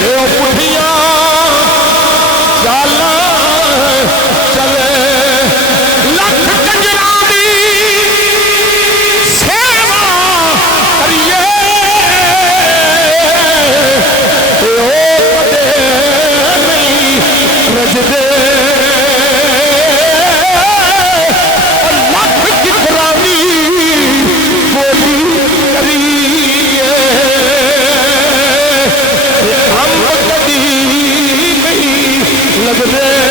पुठिया चाल चले लख कंजरा दी सेवा करिए नहीं रजदे लख की पुरानी बोली करिए हम कभी नहीं लगते।